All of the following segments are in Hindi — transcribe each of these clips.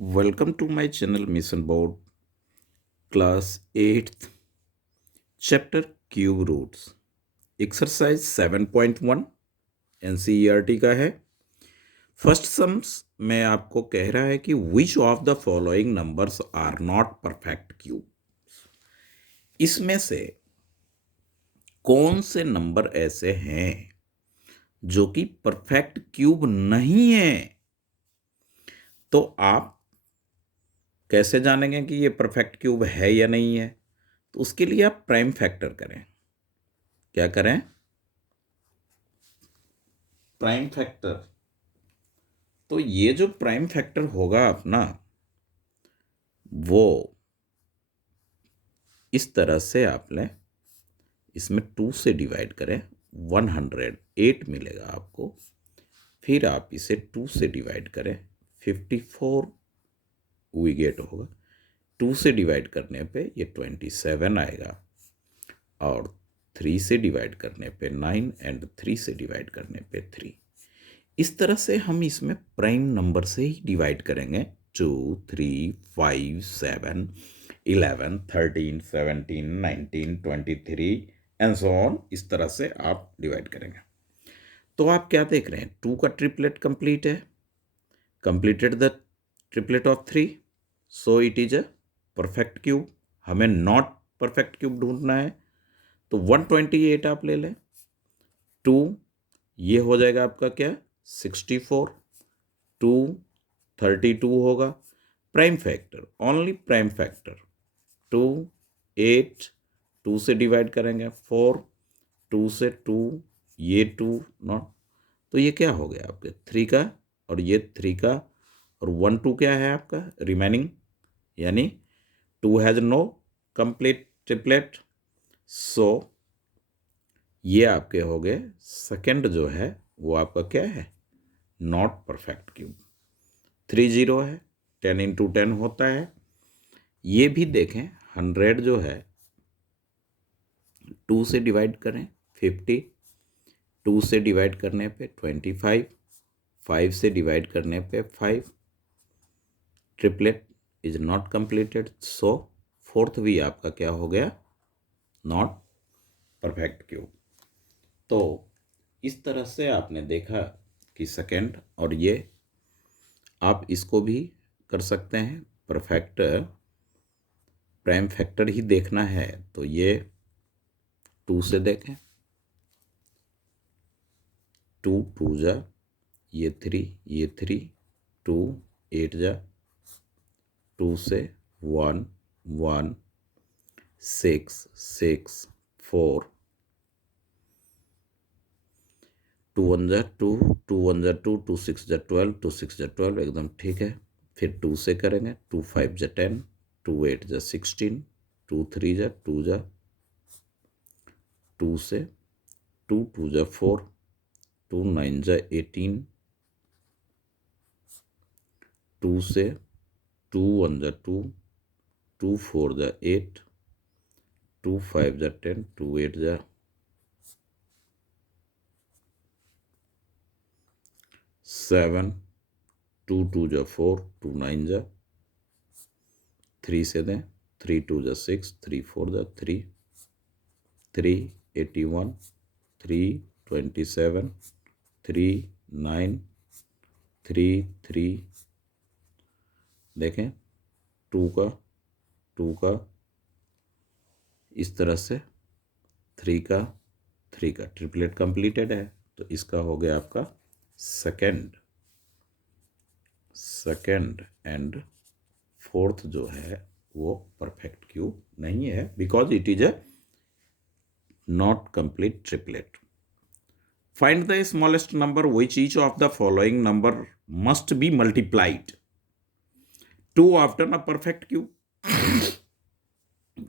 Welcome to my channel Mission Board Class 8th Chapter Cube Roots Exercise 7.1 NCERT का है। फर्स्ट सम्स में आपको कह रहा है कि which of the following numbers are not perfect cube. इसमें से कौन से नंबर ऐसे हैं जो कि परफेक्ट क्यूब नहीं है। तो आप कैसे जानेंगे कि ये परफेक्ट क्यूब है या नहीं है? तो उसके लिए आप प्राइम फैक्टर करें। क्या करें? Prime factor. तो ये जो प्राइम फैक्टर होगा अपना, वो इस तरह से आप लें, इसमें 2 से डिवाइड करें, 108 मिलेगा आपको। फिर आप इसे 2 से डिवाइड करें, 54 वी गेट होगा। 2 से डिवाइड करने पे ये 27 आएगा, और 3 से डिवाइड करने पे 9 एंड 3 से डिवाइड करने पे 3। इस तरह से हम इसमें प्राइम नंबर से ही डिवाइड करेंगे। 2, 3, 5, 7, 11, 13, 17, 19, 23 एंड सो ऑन। इस तरह से आप डिवाइड करेंगे। तो आप क्या देख रहे हैं? 2 का ट्रिपलेट कंप्लीट है, completed the triplet of 3, so it is a perfect cube. हमें नॉट परफेक्ट क्यूब ढूंढना है, तो 128 आप ले लें। 2 ये हो जाएगा आपका क्या? 64। 2 32 होगा। Prime factor, only prime factor. 2 8, 2 से डिवाइड करेंगे 4, 2 से 2, ये 2 नॉट, तो ये क्या हो गया आपके 3 का, और ये 3 का, और 1 2 क्या है आपका रिमेनिंग, यानी 2 हैज़ नो कंप्लीट ट्रिपलेट। सो ये आपके हो गए सेकेंड जो है वो आपका क्या है? Not perfect cube. 30 है, 10 इंटू 10 होता है। ये भी देखें, 100 जो है 2 से डिवाइड करें 50, 2 से डिवाइड करने पे 25, 5 से डिवाइड करने पे 5। Triplet is not completed, so fourth भी आपका क्या हो गया? Not perfect cube. तो इस तरह से आपने देखा कि सेकेंड, और ये आप इसको भी कर सकते हैं। परफेक्ट प्राइम फैक्टर ही देखना है तो ये 2 से देखें, 2 2 जा, ये 3, ये 3, 2 8 जा, 2 से 1 1 6 6 4, 2 1 जा 2, 2 1 जा 2, 2 6 जा 12, 2 6 जा 12, एकदम ठीक है। फिर 2 से करेंगे, 2 5 जा 10, 2 8 जा 16, 2 3 जा 2 जा, 2 से 2 2 जा 4, 2 9 जा 18, 2 से 2 1 जा 2, 2 4 जा 8, 2 5 जा 10, 2 8 जा 7, 2 2 जा 4, 2 9 जा 3 से दें, 3 2 जा 6, 3 4 जा 3, 3 81, 3 27, 3 9, 3 3, देखें 2 का 2 का, इस तरह से 3 का 3 का ट्रिपलेट कंप्लीटेड है। तो इसका हो गया आपका सेकेंड एंड फोर्थ जो है वो परफेक्ट क्यूब नहीं है, because it is a not complete triplet. Find the smallest number which each of the following number must be multiplied to after a perfect cube.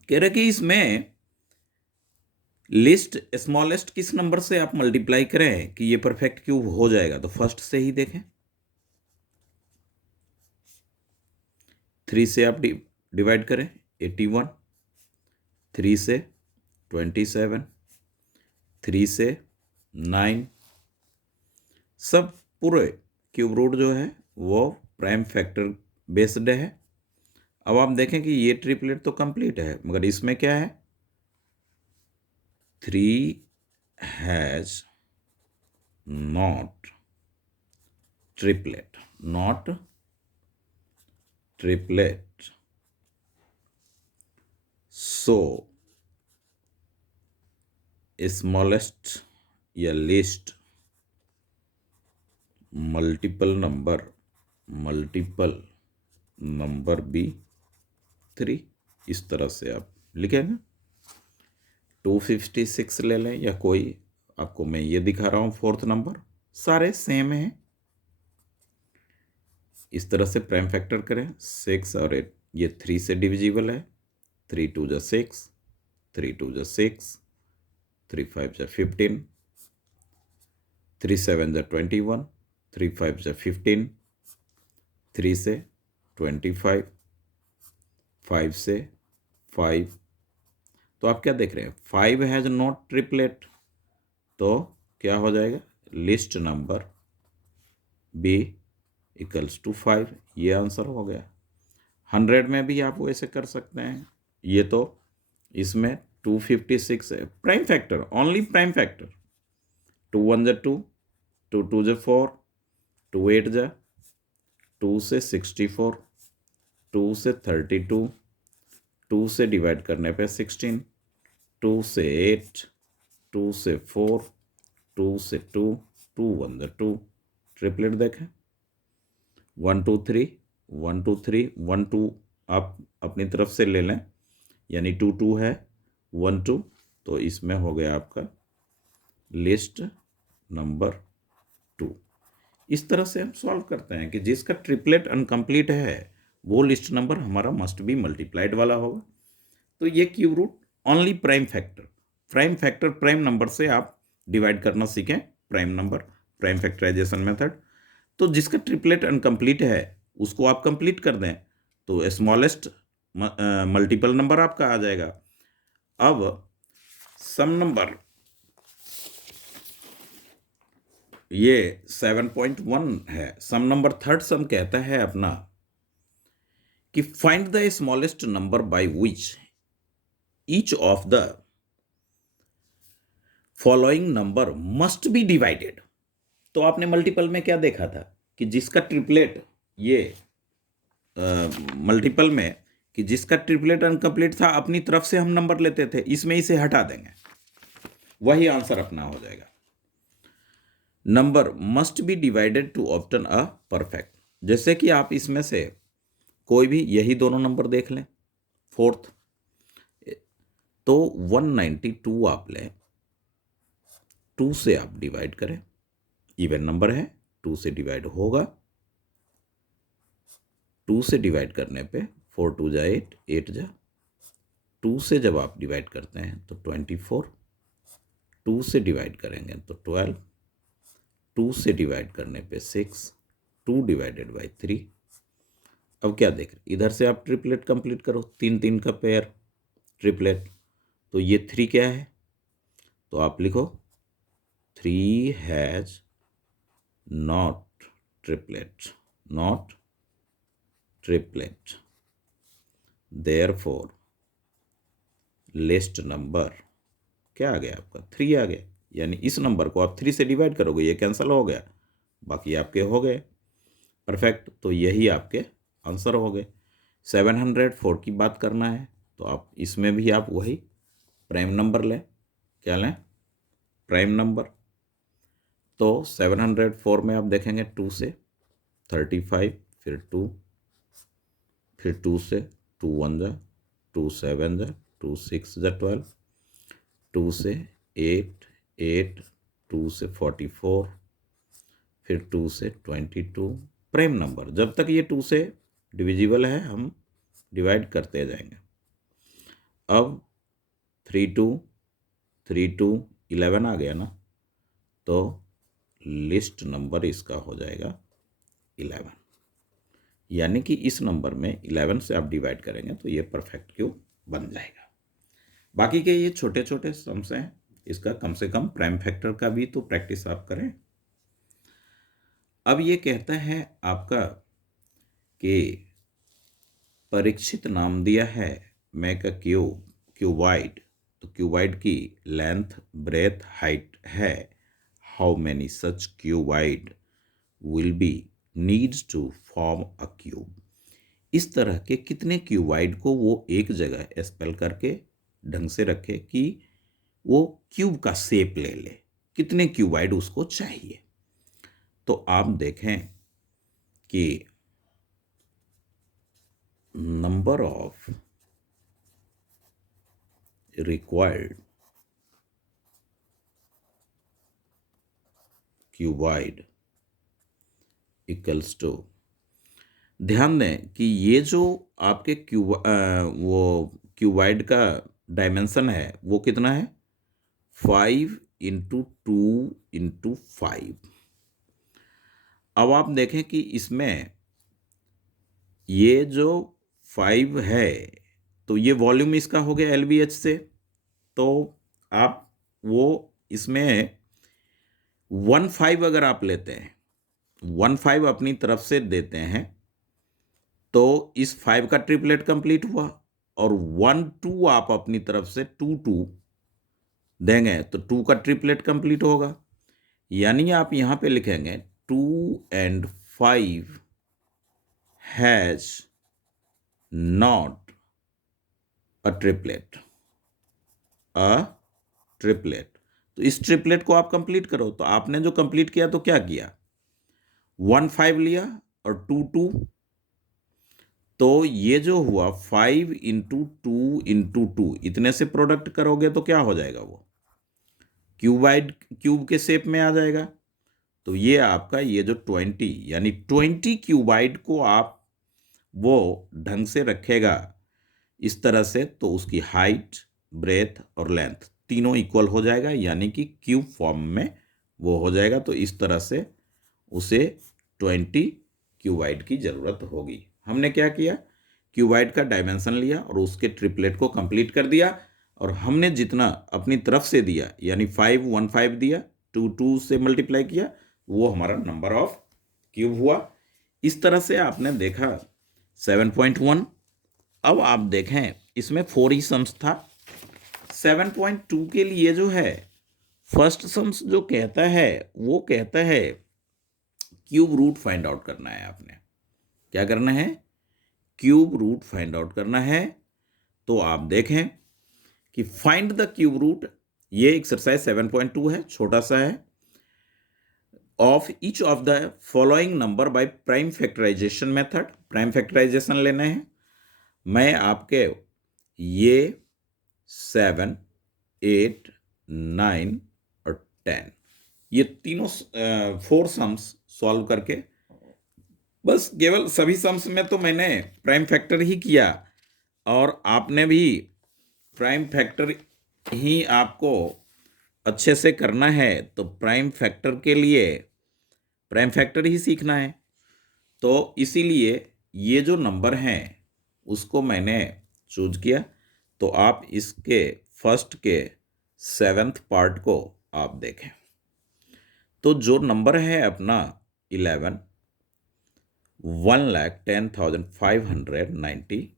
कह रहे कि इसमें लिस्ट स्मॉलेस्ट किस नंबर से आप मल्टीप्लाई करें कि ये परफेक्ट क्यूब हो जाएगा। तो फर्स्ट से ही देखें, 3 से आप डिवाइड करें 81, 3 से 27, 3 से 9, सब पूरे क्यूब रूट जो है वो प्राइम फैक्टर बेस्ड है। अब आप देखें कि ये ट्रिपलेट तो कंप्लीट है, मगर इसमें क्या है, 3 has not triplet, not triplet, so smallest या लिस्ट मल्टीपल नंबर बी 3। इस तरह से आप लिखेंगे। 256 ले लें या कोई, आपको मैं ये दिखा रहा हूं फोर्थ नंबर, सारे सेम हैं। इस तरह से प्राइम फैक्टर करें। 6 और 8 ये 3 से डिविजिबल है। 3 2 जा 6, 3 2 जा 6, 3 5 जा 15, 3 7 जा 21, 3 5 जा 15, 3 से 25, 5 से 5। तो आप क्या देख रहे हैं, 5 हैज नॉट ट्रिपलेट, तो क्या हो जाएगा, list number be equals to 5। ये आंसर हो गया। 100 में भी आप वैसे कर सकते हैं। ये तो इसमें 256 है, prime factor, only prime factor. 2 1 जा 2, 2 2 जा 4, 2 8 जा 2 से 64, 2 से 32, 2 से डिवाइड करने पे 16, 2 से 8, 2 से 4, 2 से 2, 2 1 जा 2। ट्रिपलेट देखें, 1 2 3, 1 2 3, 1 2 आप अपनी तरफ से ले लें, यानी 2 2 है, 1 2, तो इसमें हो गया आपका लिस्ट नंबर 2। इस तरह से हम सॉल्व करते हैं कि जिसका ट्रिपलेट अनकम्प्लीट है वो लिस्ट नंबर हमारा मस्ट बी मल्टीप्लाइड वाला होगा। तो ये cube root only prime factor prime number से आप डिवाइड करना सीखें, prime number, prime factorisation method. तो जिसका ट्रिपलेट अनकम्प्लीट है उसको आप कंप्लीट कर दें तो स्मॉलेस्ट मल्टीपल नंबर आपका आ जाएगा। अब सम नंबर ये 7.1 है। सम नंबर थर्ड सम कहता है अपना कि find the smallest number by which each of the following number must be divided. तो आपने मल्टीपल में क्या देखा था कि जिसका ट्रिपलेट ये मल्टीपल में कि जिसका ट्रिपलेट अनकम्प्लीट था अपनी तरफ से हम नंबर लेते थे, इसमें इसे हटा देंगे, वही आंसर अपना हो जाएगा। Number must be divided to obtain a perfect. जैसे कि आप इसमें से कोई भी यही दोनों नंबर देख लें, फोर्थ, तो 192 आप लें, 2 से आप डिवाइड करें, इवन नंबर है, 2 से डिवाइड होगा, 2 से डिवाइड करने पे 4 2 जा 8, 8 जा 2 से जब आप डिवाइड करते हैं तो 24, 2 से डिवाइड करेंगे तो 12, 2 से डिवाइड करने पे 6, 2 डिवाइडेड बाई 3। अब क्या देख रहे, इधर से आप ट्रिपलेट कंप्लीट करो, 3 3 का पेयर ट्रिपलेट, तो ये 3 क्या है, तो आप लिखो 3 has not triplet, not triplet, therefore list number क्या आ गया आपका, 3 आ गया। यानी इस नंबर को आप 3 से डिवाइड करोगे, ये कैंसिल हो गया, बाकी आपके हो गए परफेक्ट। तो यही आपके आंसर हो गए। 704 की बात करना है तो आप इसमें भी आप वही प्राइम नंबर लें, क्या लें, प्राइम नंबर। तो 704 में आप देखेंगे 2 से 35, फिर 2, फिर 2 से 2 1 जा 2 7 जा 2 6 जा 12, 2 से 8 8, 2 से 44, फिर 2 से 22। प्राइम नंबर जब तक ये 2 से डिविजिबल है हम डिवाइड करते जाएंगे। अब 3 2 3 2 11 आ गया ना, तो लिस्ट नंबर इसका हो जाएगा 11। यानी कि इस नंबर में 11 से आप डिवाइड करेंगे तो ये परफेक्ट क्यूब बन जाएगा। बाकी के ये छोटे छोटे सम्स हैं, इसका कम से कम प्राइम फैक्टर का भी तो प्रैक्टिस आप करें। अब ये कहता है आपका कि परीक्षित नाम दिया है मेक अ क्यूबाइड, तो क्यूबाइड की लेंथ ब्रेथ हाइट है। How many such cuboid will be needs to form a cube. इस तरह के कितने क्यूबाइड को वो एक जगह स्पेल करके ढंग से रखे कि वो क्यूब का शेप ले ले, कितने क्यूबाइड उसको चाहिए। तो आप देखें कि number of required cuboid equals to, ध्यान दें कि ये जो आपके वो क्यूबाइड का डायमेंशन है वो कितना है, 5 × 2 × 5। अब आप देखें कि इसमें ये जो 5 है तो ये वॉल्यूम इसका हो गया LBH से, तो आप वो इसमें 1/5 अगर आप लेते हैं, 1/5 अपनी तरफ से देते हैं तो इस 5 का ट्रिपलेट कंप्लीट हुआ, और 1/2 आप अपनी तरफ से 2/2 देंगे तो 2 का ट्रिपलेट कंप्लीट होगा। यानी आप यहां पे लिखेंगे 2 and 5 has not a triplet, तो इस ट्रिपलेट को आप कंप्लीट करो। तो आपने जो कंप्लीट किया तो क्या किया, 1/5 लिया और 2/2, तो ये जो हुआ 5 × 2 × 2 इतने से प्रोडक्ट करोगे तो क्या हो जाएगा, वो क्यूब के शेप में आ जाएगा। तो ये आपका ये जो 20 यानी 20 क्यूबाइड को आप वो ढंग से रखेगा इस तरह से, तो उसकी हाइट ब्रेथ और लेंथ तीनों इक्वल हो जाएगा, यानी कि क्यूब फॉर्म में वो हो जाएगा। तो इस तरह से उसे 20 क्यूबाइड की ज़रूरत होगी। हमने क्या किया, क्यूबाइड का डायमेंशन लिया और उसके ट्रिपलेट को कंप्लीट कर दिया, और हमने जितना अपनी तरफ से दिया यानी 5 दिया, 2 से मल्टीप्लाई किया, वो हमारा नंबर ऑफ क्यूब हुआ। इस तरह से आपने देखा 7.1। अब आप देखें इसमें 4 ही सम्स था। 7.2 के लिए जो है फर्स्ट सम्स जो कहता है वो कहता है क्यूब रूट फाइंड आउट करना है। आपने क्या करना है, क्यूब रूट फाइंड आउट करना है। तो आप देखें कि फाइंड द क्यूब रूट, ये एक्सरसाइज 7.2 है, छोटा सा है। Of each of the following number by prime factorisation method, prime factorisation लेना है। मैं आपके ये 7, 8, 9 और 10 ये तीनों 4 सम्स सॉल्व करके, बस केवल सभी सम्स में तो मैंने प्राइम फैक्टर ही किया, और आपने भी प्राइम फैक्टर ही आपको अच्छे से करना है। तो प्राइम फैक्टर के लिए प्राइम फैक्टर ही सीखना है। तो इसीलिए ये जो नंबर हैं उसको मैंने चूज किया। तो आप इसके फर्स्ट के 7th पार्ट को आप देखें, तो जो नंबर है अपना 11, 1,10,592।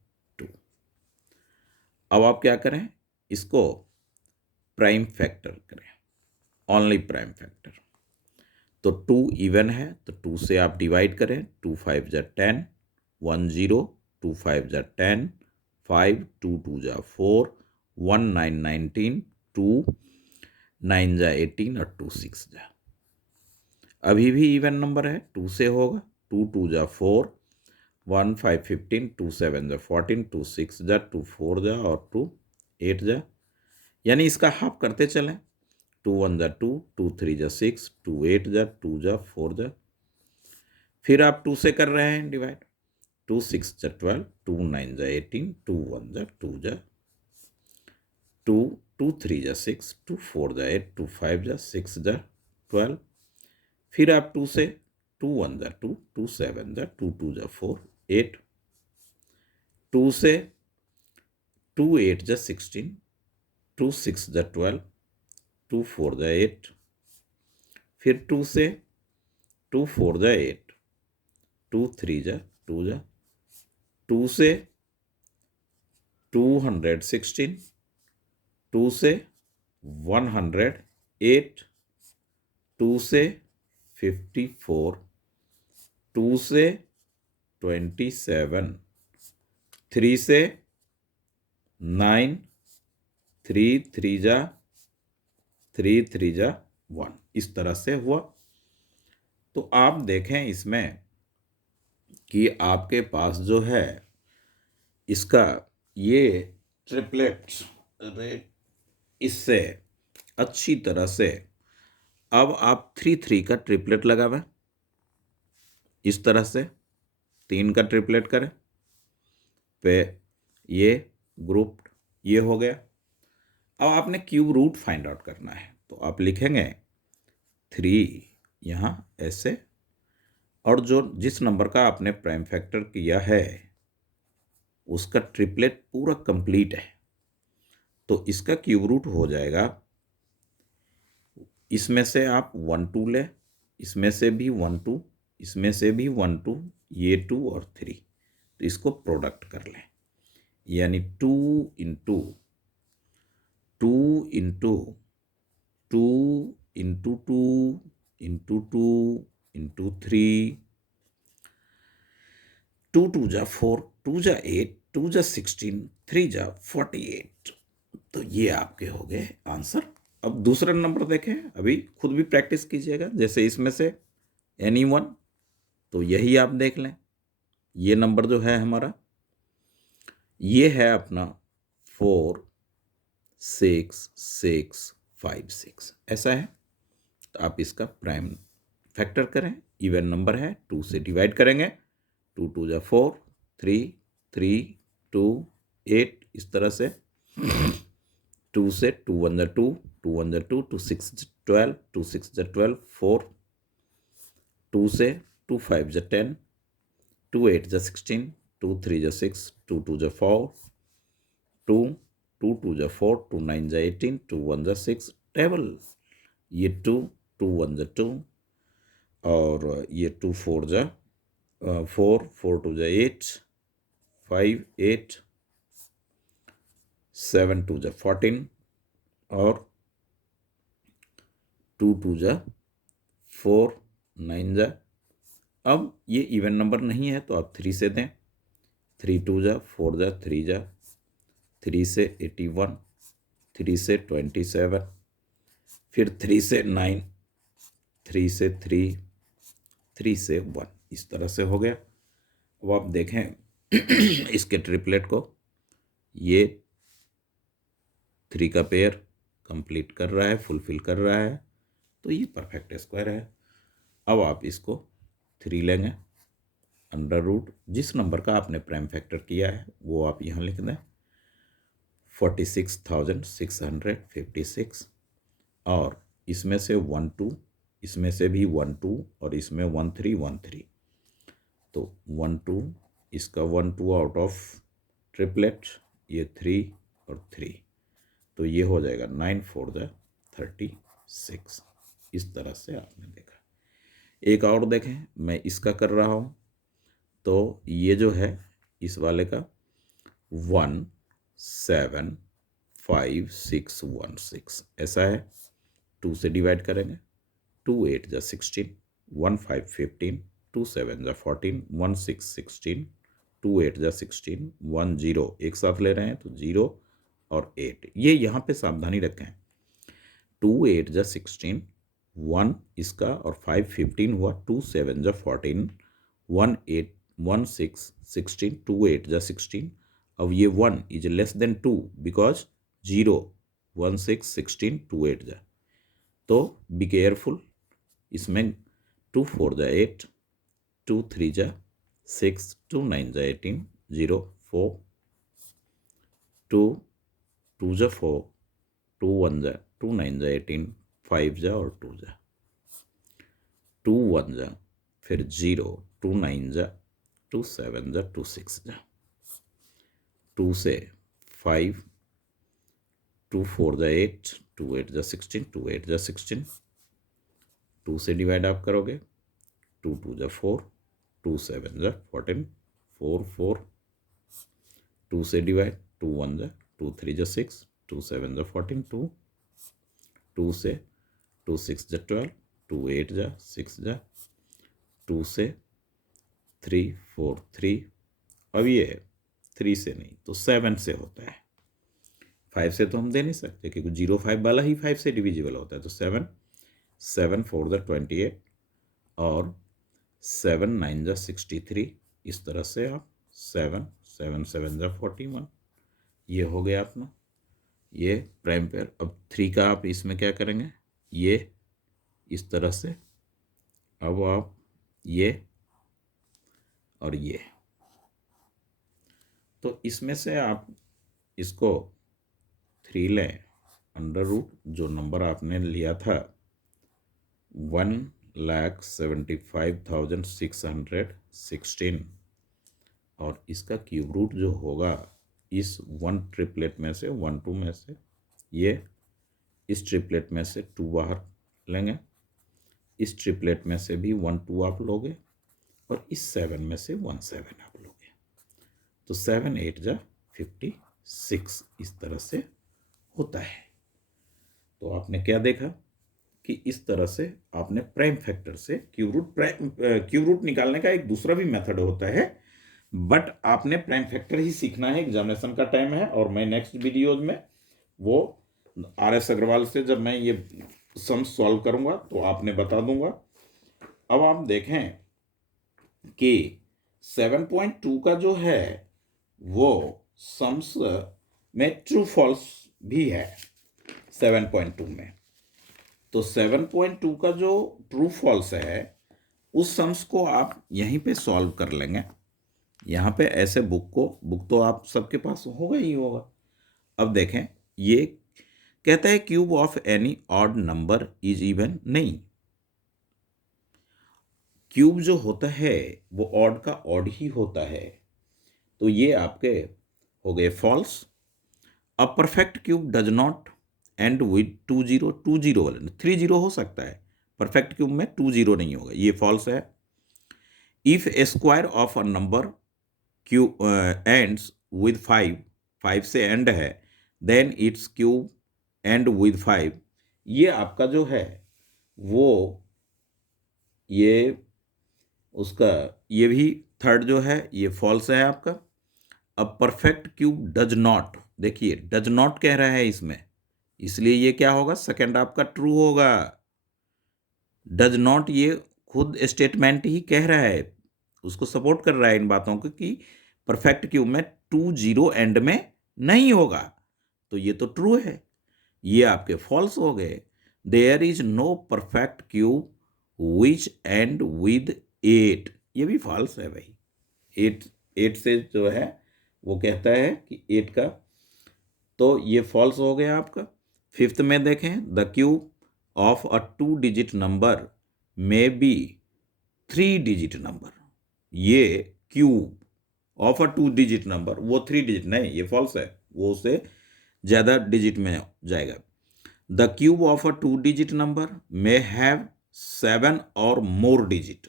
अब आप क्या करें, इसको प्राइम फैक्टर करें, ओनली प्राइम फैक्टर। तो 2 इवन है तो 2 से आप डिवाइड करें, 2 5 जा 10, 1 0, 2 5 जा 10, 5 2 2 जा 4, 1 9 19, 2 9 जा 18 और 2 6 जा, अभी भी इवन नंबर है, 2 से होगा। 2 2 जा 4, 1 5 15, 2 7 जा 14, 2 6 जा, 2 4 जा और 2 8 जा, यानी इसका हाफ करते चलें। 2 1 जा 2, 2 3 जा 6, 2 8 जा, 2 जा 4 जा, फिर आप 2 से कर रहे हैं डिवाइड, 2 6 जा 12, 2 9 जा 18, 2 1 जा 2 जा, 2 2 3 जा 6, 2 4 जा 8, 2 5 जा 6 जा 12, फिर आप 2 से 2 1 जा 2, 2 7 जा 2, 2 जा 4 8, 2 से 2 8 जा 16, 2 6 जा 12, 2 4 जा 8, फिर 2 से 2 4 जा 8, 2 3 जा 2 जा, 2 से 216, 2 से 108, 2 से 54, 2 से 27, 3 से 9, 3 3 जा 3 3 जा 1, इस तरह से हुआ। तो आप देखें इसमें कि आपके पास जो है इसका ये ट्रिपलेट्स रेट इससे अच्छी तरह से, अब आप 3 3 का ट्रिपलेट लगावें, इस तरह से 3 का ट्रिपलेट करें पे ये ग्रुप ये हो गया। अब आपने क्यूब रूट फाइंड आउट करना है, तो आप लिखेंगे 3 यहाँ ऐसे, और जो जिस नंबर का आपने प्राइम फैक्टर किया है उसका ट्रिपलेट पूरा कंप्लीट है, तो इसका क्यूब रूट हो जाएगा, इसमें से आप 1 2 ले, इसमें से भी 1 2, इसमें से भी 1 2, ये 2 और 3, तो इसको प्रोडक्ट कर लें, यानी 2 into 2 into 2 into 2 into 2 into 3, 2 2 जा 4, 2 जा 8, 2 जा 16, 3 जा 48, तो ये आपके हो गए आंसर। अब दूसरा नंबर देखें, अभी खुद भी प्रैक्टिस कीजिएगा, जैसे इसमें से एनी वन, तो यही आप देख लें, ये नंबर जो है हमारा ये है अपना 4 6 6 5 6, ऐसा है। तो आप इसका प्राइम फैक्टर करें, इवन नंबर है, 2 से डिवाइड करेंगे, 2 2 जा 4, 3 3 2 8, इस तरह से 2 से 2 1 जा 2, 2 1 जा 2, 2 6 जा 12, 2 6 जा 12, 4, 2 से 2 5 जा 10, 2 8 जा 16, 2 3 जा 6, 2 2 जा 4, 2 2 2 जा 4, 2 9 जा 18, 2 1 जा 6, टेबल ये 2 2 1 जा 2, और ये 2 4 जा 4 4 2 जा 8, 5 8, 7 2 जा 14, और 2 2 जा 4, 9 जा, अब ये इवन नंबर नहीं है तो आप 3 से दें, 3 2 जा 4 जा 3 जा, 3 से 81, 3 से 27, फिर 3 से 9, 3 से 3, 3 से 1, इस तरह से हो गया। अब आप देखें इसके ट्रिपलेट को, ये 3 का पेयर कंप्लीट कर रहा है, फुलफिल कर रहा है, तो ये परफेक्ट स्क्वायर है। अब आप इसको 3 लेंगे, अंडर रूट जिस नंबर का आपने प्राइम फैक्टर किया है वो आप यहाँ लिख दें, 46,656, और इसमें से 1 2, इसमें से भी 1 2, और इसमें 1 3 1 3, तो 1 2, इसका 1 2 आउट ऑफ ट्रिपलेट, ये 3 और 3, तो ये हो जाएगा 9 4 जा 36, इस तरह से आपने देखा। एक और देखें, मैं इसका कर रहा हूँ, तो ये जो है इस वाले का 1 7 5 6 1 6, ऐसा है, 2 से डिवाइड करेंगे, 2 8 जा 16, 1 5 15, 2 7 जा 14, 1 6 16, 2 8 जा 16, 1 0, एक साथ ले रहे हैं तो 0 और 8, ये यहाँ पे सावधानी रखें, 2 8 जा 16, 1 इसका और 5 15 हुआ, 2 7 जा 14, 1 8 1 6 16, 2 8 जा 16, अब ये 1 इज लेस देन 2 बिकॉज 0 1 6 16 2 8 जा, तो बी केयरफुल, इसमें 2 4 जा 8, 2 3 जा 6, 2 9 जा 18, 0 4, 2 2 जा 4, 2 1 जा 2 9 जा 18, 5 जा और 2 जा, 2 1 जा, फिर 0, 2 9 जा 2 7 जा 2 6 जा, 2 से 5, 2 4 जा 8, 2 8 जा 16, 2 8 जा 16, 2 से डिवाइड आप करोगे, 2 2 जा 4, 2 7 जा 14, 4 4, 2 से डिवाइड, 2 1 जा 2 3 जा 6, 2 7 जा 14, 2 से 2 6 जा 12, 2 8 जा 6 जा 2 से 3 4 3, अब ये 3 से नहीं तो 7 से होता है। 5 से तो हम दे नहीं सकते क्योंकि 05 वाला ही 5 से डिविजिबल होता है। तो 7 7 4 जा 28 और 7 9 जा 63, इस तरह से आप 7 7 7 जा 41, ये हो गया अपना ये प्राइम पेयर। अब 3 का आप इसमें क्या करेंगे, ये इस तरह से, अब आप ये और ये, तो इसमें से आप इसको 3 लें, अंडर रूट जो नंबर आपने लिया था 1,75,616 और इसका क्यूब रूट जो होगा इस 1 ट्रिपलेट में से 1 2 में से, ये इस ट्रिपलेट में से 2 बाहर लेंगे, इस ट्रिपलेट में से भी 1 2 आप लोगे और इस 7 में से 1 7 आप लोगे। तो 7 8 जा 56, इस तरह से होता है। तो आपने क्या देखा कि इस तरह से आपने प्राइम फैक्टर से क्यूब रूट निकालने का एक दूसरा भी मेथड होता है, बट आपने प्राइम फैक्टर ही सीखना है। एग्जामिनेशन का टाइम है और मैं नेक्स्ट वीडियोज में वो RS अग्रवाल से जब मैं ये सम सॉल्व करूंगा तो आपने बता दूंगा। अब आप देखें कि 7.2 का जो है वो सम्स में ट्रू फॉल्स भी है 7.2 में। तो 7.2 का जो ट्रू फॉल्स है उस सम्स को आप यहीं पे सॉल्व कर लेंगे। यहाँ पे ऐसे बुक तो आप सबके पास होगा ही होगा। अब देखें, ये कहता है cube of any odd number is even, नहीं, क्यूब जो होता है वो ऑड का ऑड ही होता है, तो ये आपके हो गए false. A perfect cube does not end with 2 0 2 0 वाले 3 0 हो सकता है, परफेक्ट क्यूब में 2 0 नहीं होगा, ये फॉल्स है। If a square of a number cube ends with 5, 5 से एंड है, then its cube end with 5, ये आपका जो है वो ये उसका ये भी थर्ड जो है ये फॉल्स है आपका। अब परफेक्ट क्यूब डज नॉट, देखिए डज नॉट कह रहा है इसमें, इसलिए ये क्या होगा, सेकंड आपका ट्रू होगा। डज नॉट ये खुद स्टेटमेंट ही कह रहा है, उसको सपोर्ट कर रहा है इन बातों को कि परफेक्ट क्यूब में 2 0 एंड में नहीं होगा, तो ये तो ट्रू है, ये आपके फॉल्स हो गए। There is no perfect cube which end with 8, ये भी फॉल्स है भाई। 8 से जो है वो कहता है कि 8 का, तो ये फॉल्स हो गया आपका। फिफ्थ में देखें, the cube of a 2 digit number may be 3 digit number, ये cube of a 2 digit number, वो 3 डिजिट नहीं, ये फॉल्स है, वो उससे ज़्यादा डिजिट में जाएगा। The cube of a 2 digit number may have 7 और मोर डिजिट,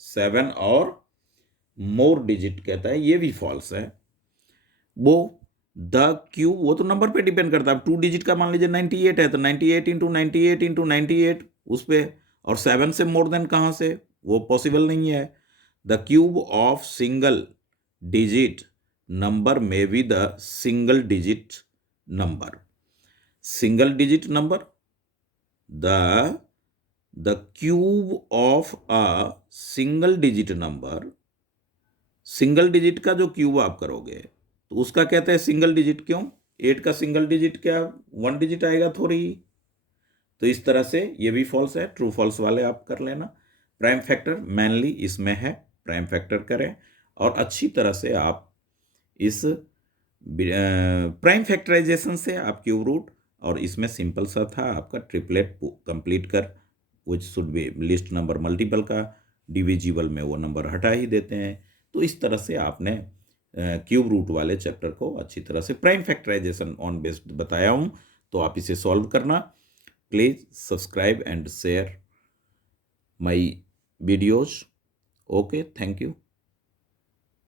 7 और मोर डिजिट कहता है, ये भी फॉल्स है। वो द क्यूब, वो तो नंबर पे डिपेंड करता है। 2 डिजिट का मान लीजिए 98 है तो 98 इंटू 98 इंटू 98 उस पर, और 7 से मोर देन कहाँ से, वो पॉसिबल नहीं है। The cube of single digit number may be the single digit number, single digit number, the cube of a single digit number, single digit का जो क्यूब आप करोगे तो उसका कहते हैं सिंगल डिजिट, क्यों, 8 का सिंगल डिजिट क्या 1 डिजिट आएगा थोड़ी ही, तो इस तरह से ये भी फॉल्स है। ट्रू फॉल्स वाले आप कर लेना। प्राइम फैक्टर मेनली इसमें है, प्राइम फैक्टर करें और अच्छी तरह से आप इस प्राइम फैक्टराइजेशन से आप क्यूब रूट, और इसमें सिंपल सा था आपका ट्रिपलेट कंप्लीट कर, which should be list number multiple का, डिविजिबल में वो नंबर हटा ही देते हैं। तो इस तरह से आपने क्यूब रूट वाले चैप्टर को अच्छी तरह से प्राइम फैक्टराइजेशन ऑन बेस्ड बताया हूँ, तो आप इसे सॉल्व करना। Please subscribe and share my videos. Okay, thank you.